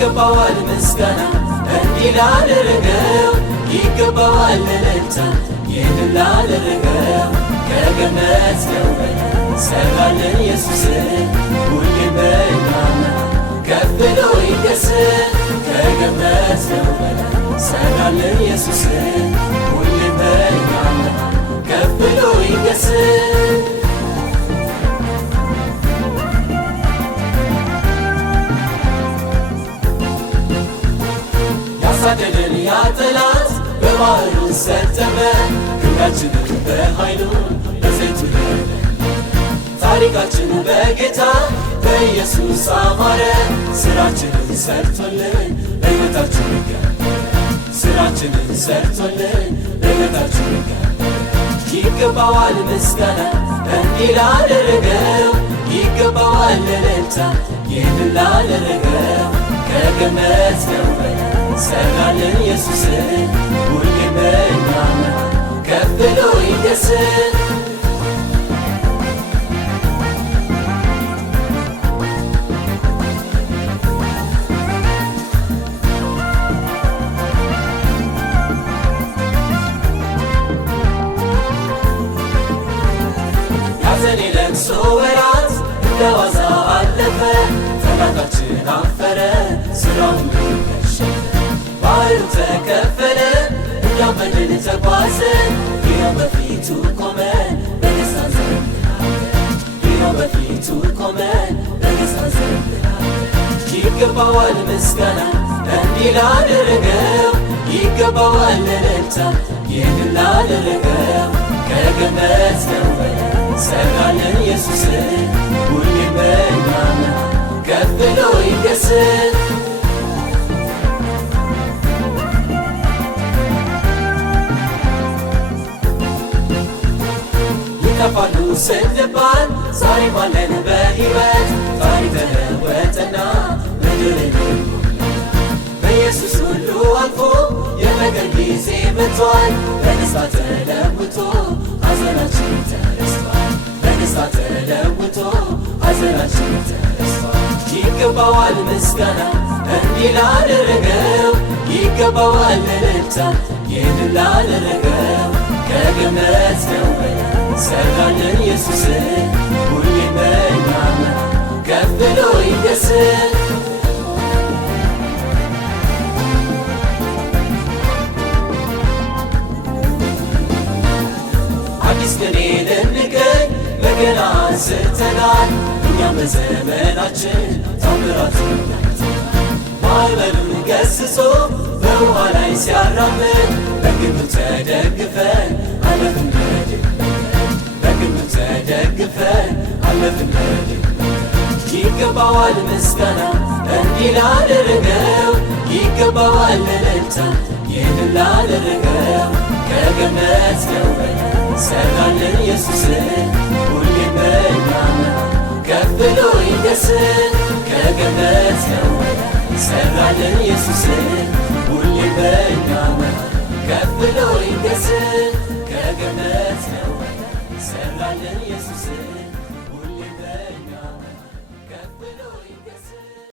ይገባዋል ምስጋና እንዲህ ላደረገው ይገባዋል እልልታ ይህንን ላደረገው ከገነት ነው ሰራልን ኢየሱስ ሁሌም በእኛና ከፍ ብሎ ይንገስ ከገነት ነው ሰራልን ኢየሱስ ሁሌም በእኛና ከፍ ብሎ ይንገስ ያሳደደን ያ ጠላት በባህሩ ሰጠመ ክንዳችንን በኃይሉ በዘይቱ ታሪካችን በጌታ በኢየሱስ አማረ ስራችንን ሰርቶልን በሕይወታችን ስራችንን ሰርቶልን በሕይወታችን ይገባዋል ምስጋና እንዲህ ላደረገው ይገባዋል እልልታ ይህንን ላደረገው ከገነት ነው ሰራልን ኢየሱስ ሁሌም በእኛና ከፍ ብሎ ይንገስ ያዘን የለቅሶ ወራት እንደ ዋዛ አለፈ ጠላታችን አፈረ ስራውን ባህሩ ተከፈለ እኛም በድል ተጓዝን ይኸው በፊቱ ቆመን በደስታ እንዘምራለን ይኸው በፊቱ ቆመን በደስታ እንዘምራለን ይገባዋል ምስጋና እንዲህ ላደረገው ይገባዋል እልልታ ይህንን ላደረገው ከገነት ነው ሰራልን ኢየሱስ ሁሌም በእኛና ከፍ ብሎ ይንገስ ይጠፋሉ ስንባል ዛሬም አለን በሕይወት ታሪክ ተለወጠና ምድርን በኢየሱስ ሁሉ አልፎ የመገን ጊዜ መጥቷል በደስታ ተለውጦ ሐዘናችን ተረስቷል በደስታ ተለውጦ ሐዘናችን ተረስቷል ይገባዋል ምስጋና እንዲህ ላደረገው ይገባዋል እልልታ ይህንን ላደረገው ከገነት ነው ሰራልን ኢየሱስ ሁሌም በእኛና ከፍ ብሎ ይንገስ አዲስ ቅኔ ልንገኝ በገና አንስተናል እኛም በዘመናችን ታምራቱን ማዕበሉን ገስጾ በውሃ ላይ ሲያራምድ በግንቡ ተደግፈን አለፍን በግንቡ ተደግፈን አለፍን ይገባዋል ምስጋና እንዲህ ላደረገው ይገባዋል እልልታ ይህንን ላደረገው ከገነት ነው ሰራልን ኢየሱስ ሁሌም በእኛና ከፍ ብሎ ይንገስ ከገነት ነው ሰራልን ኢየሱስ